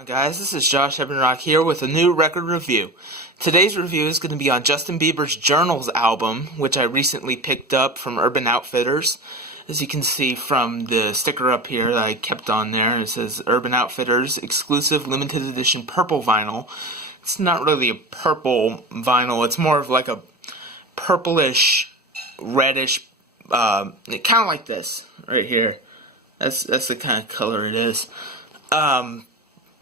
Hi guys, this is Josh Ebenrock here with a new record review. Today's review is going to be on Justin Bieber's Journals album, which I recently picked up from Urban Outfitters. As you can see from the sticker up here that I kept on there, it says Urban Outfitters exclusive limited edition purple vinyl. It's not really a purple vinyl, it's more of like a purplish, reddish, kind of like this right here. That's the kind of color it is.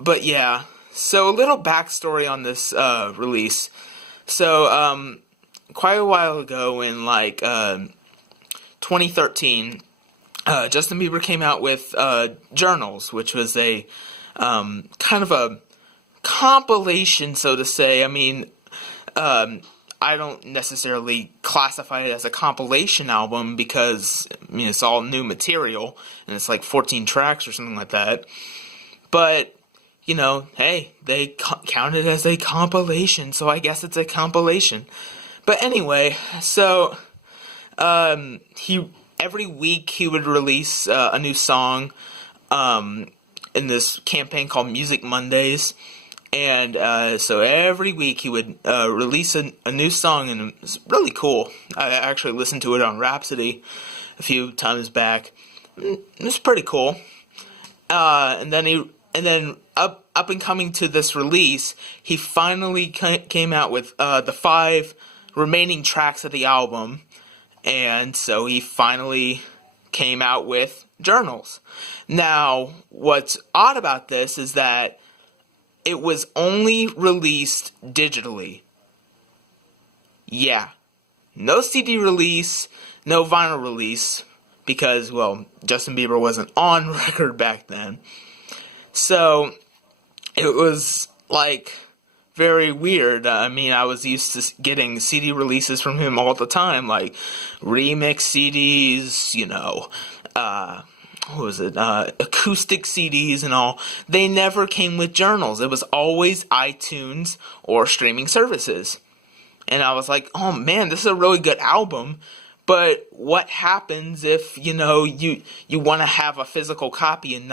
But yeah, so a little backstory on this release. So quite a while ago in like 2013, Justin Bieber came out with Journals, which was a kind of a compilation, so to say. I mean, I don't necessarily classify it as a compilation album because, I mean, it's all new material, and it's like 14 tracks or something like that. But you know, hey, they count it as a compilation, so I guess it's a compilation. But anyway, so every week he would release a new song in this campaign called Music Mondays, and so every week he would release a new song, and it was really cool. I actually listened to it on Rhapsody a few times back. It was pretty cool. And then up and coming to this release, he finally came out with the 5 remaining tracks of the album, and so he finally came out with Journals. Now, what's odd about this is that it was only released digitally. Yeah, no CD release, no vinyl release, because, well, Justin Bieber wasn't on record back then. So it was, like, very weird. I mean, I was used to getting CD releases from him all the time, like, remix CDs, you know, acoustic CDs and all. They never came with Journals. It was always iTunes or streaming services. And I was like, oh man, this is a really good album. But what happens if, you know, you want to have a physical copy and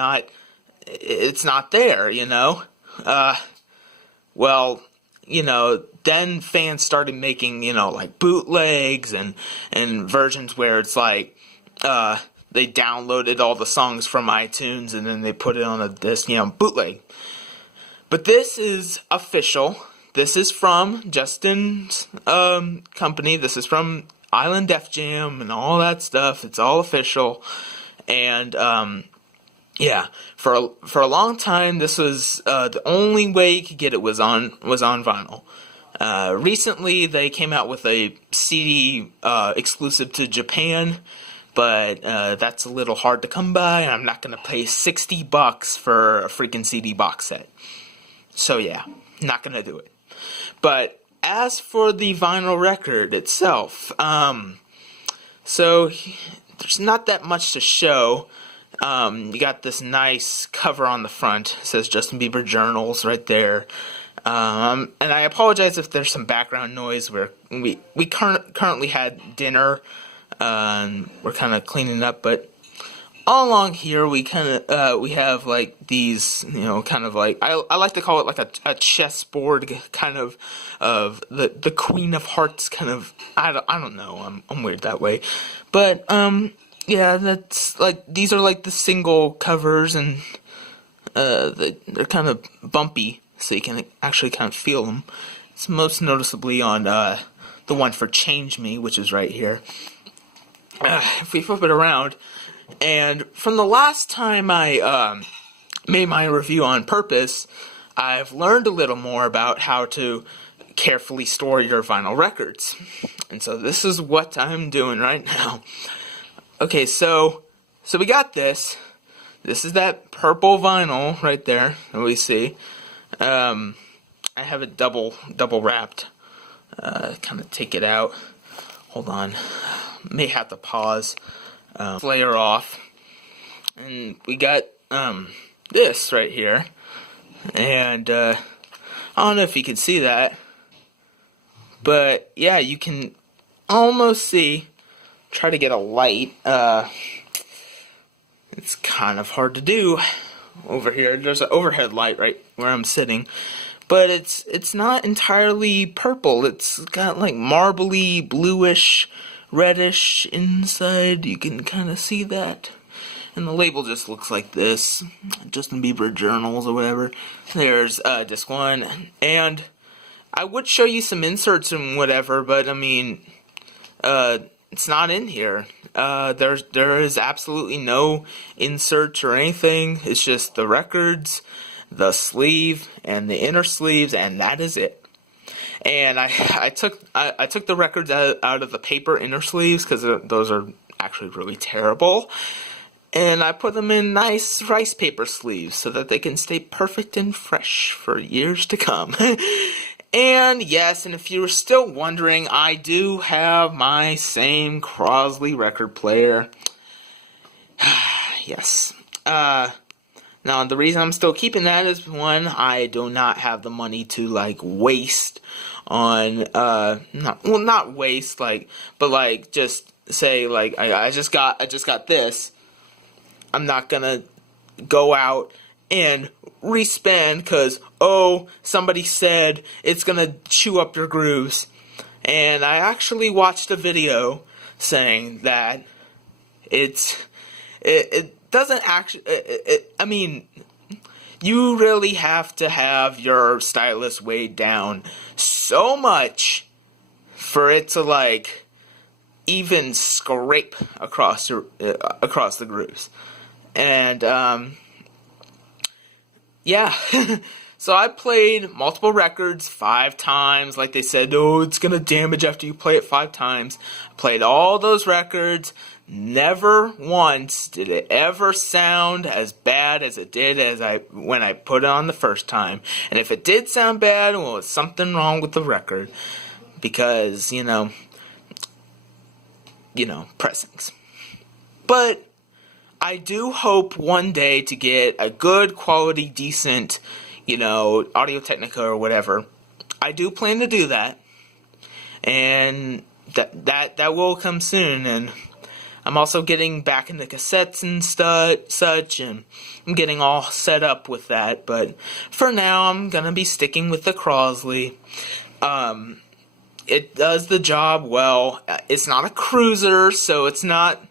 it's not there, you know? Well, you know, then fans started making, you know, like bootlegs and versions where it's like, they downloaded all the songs from iTunes and then they put it on a disc, you know, bootleg. But this is official. This is from Justin's company. This is from Island Def Jam and all that stuff. It's all official. And, yeah, for a long time, this was the only way you could get it was on vinyl. Recently, they came out with a CD exclusive to Japan, but that's a little hard to come by, and I'm not going to pay $60 for a freaking CD box set. So yeah, not going to do it. But as for the vinyl record itself, so there's not that much to show. You got this nice cover on the front. It says Justin Bieber Journals right there. And I apologize if there's some background noise. We currently had dinner, and we're kind of cleaning up. But all along here, we have like these, you know, kind of like I like to call it like a chessboard kind of the Queen of Hearts kind of. I don't know. I'm weird that way, but yeah, that's like, these are like the single covers, and they're kind of bumpy, so you can actually kind of feel them. It's most noticeably on the one for Change Me, which is right here. If we flip it around, and from the last time I made my review on purpose, I've learned a little more about how to carefully store your vinyl records. And so this is what I'm doing right now. Okay, so we got this. This is that purple vinyl right there that we see. I have it double wrapped. Kind of take it out. Hold on. May have to pause. Flare off. And we got this right here. And I don't know if you can see that. But yeah, you can almost see. Try to get a light. It's kind of hard to do over here. There's an overhead light right where I'm sitting. But it's not entirely purple. It's got like marbly, bluish, reddish inside. You can kind of see that. And the label just looks like this. Justin Bieber journals or whatever. There's disc 1. And I would show you some inserts and whatever, but I mean, it's not in here. There is absolutely no inserts or anything. It's just the records, the sleeve, and the inner sleeves, and that is it. And I took the records out of the paper inner sleeves because those are actually really terrible. And I put them in nice rice paper sleeves so that they can stay perfect and fresh for years to come. And yes, and if you were still wondering, I do have my same Crosley record player. Yes. Now, the reason I'm still keeping that is, one, I do not have the money to, like, waste on, not waste, like, but, like, just say, like, I just got this. I'm not gonna go out and respend because, oh, somebody said it's gonna chew up your grooves. And I actually watched a video saying that it doesn't actually, I mean, you really have to have your stylus weighed down so much for it to, like, even scrape across the grooves. And, yeah. So I played multiple records 5 times. Like they said, oh, it's going to damage after you play it 5 times. I played all those records. Never once did it ever sound as bad as it did when I put it on the first time. And if it did sound bad, well, it's something wrong with the record. Because, you know, pressings. But I do hope one day to get a good quality, decent, Audio-Technica or whatever. I do plan to do that. And that will come soon. And I'm also getting back into cassettes and such, and I'm getting all set up with that. But for now, I'm going to be sticking with the Crosley. It does the job well. It's not a cruiser, so it's not...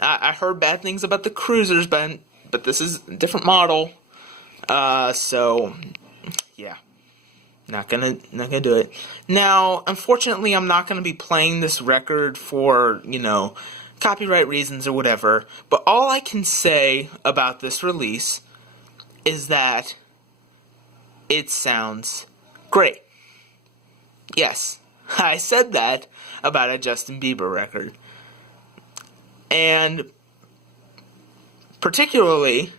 I heard bad things about the cruisers, but this is a different model. So yeah, not gonna do it. Now, unfortunately, I'm not gonna be playing this record for copyright reasons or whatever. But all I can say about this release is that it sounds great. Yes, I said that about a Justin Bieber record. And particularly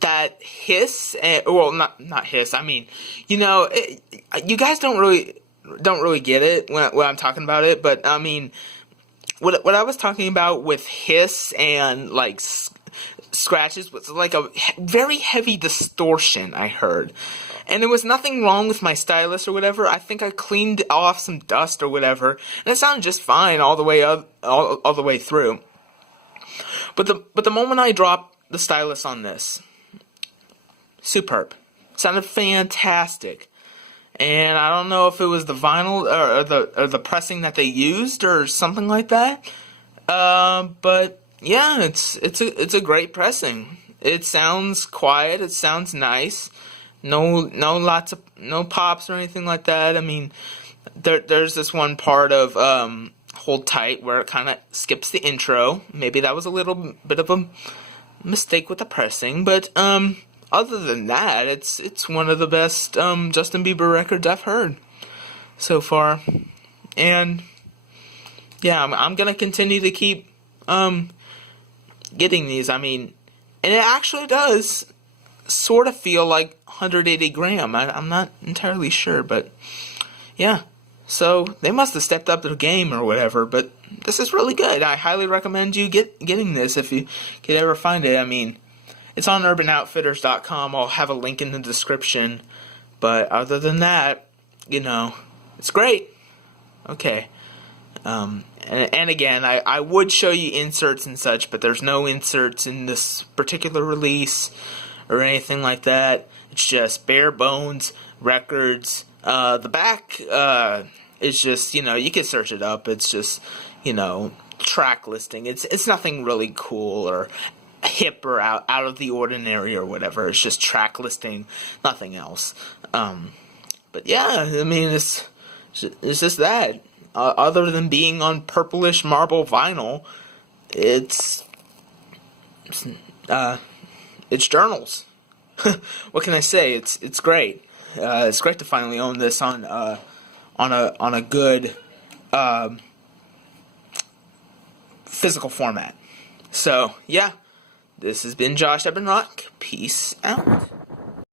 that hiss, not hiss. I mean, you guys don't really get it when I'm talking about it. But I mean, what I was talking about with hiss and like scratches was like a very heavy distortion I heard. And there was nothing wrong with my stylus or whatever. I think I cleaned off some dust or whatever, and it sounded just fine all the way up, all the way through. But the moment I dropped the stylus on this, superb, sounded fantastic. And I don't know if it was the vinyl or the pressing that they used or something like that. But yeah, it's a great pressing. It sounds quiet. It sounds nice. No pops or anything like that. I mean, there's this one part of Hold Tight where it kind of skips the intro. Maybe that was a little bit of a mistake with the pressing, but other than that, it's one of the best Justin Bieber records I've heard so far. And yeah, I'm gonna continue to keep getting these. I mean, and it actually does sort of feel like 180 gram. I'm not entirely sure, but yeah. So they must have stepped up their game or whatever, but this is really good. I highly recommend you getting this if you could ever find it. I mean, it's on urbanoutfitters.com. I'll have a link in the description. But other than that, it's great. Okay. And again, I would show you inserts and such, but there's no inserts in this particular release or anything like that. It's just bare bones records. The back is just, you can search it up. It's just, track listing. It's nothing really cool or hip or out of the ordinary or whatever. It's just track listing, nothing else. But yeah, I mean, it's just that. Other than being on purplish marble vinyl, it's journals. What can I say? It's great. It's great to finally own this on a good physical format. So yeah, this has been Josh Ebenrock. Peace out.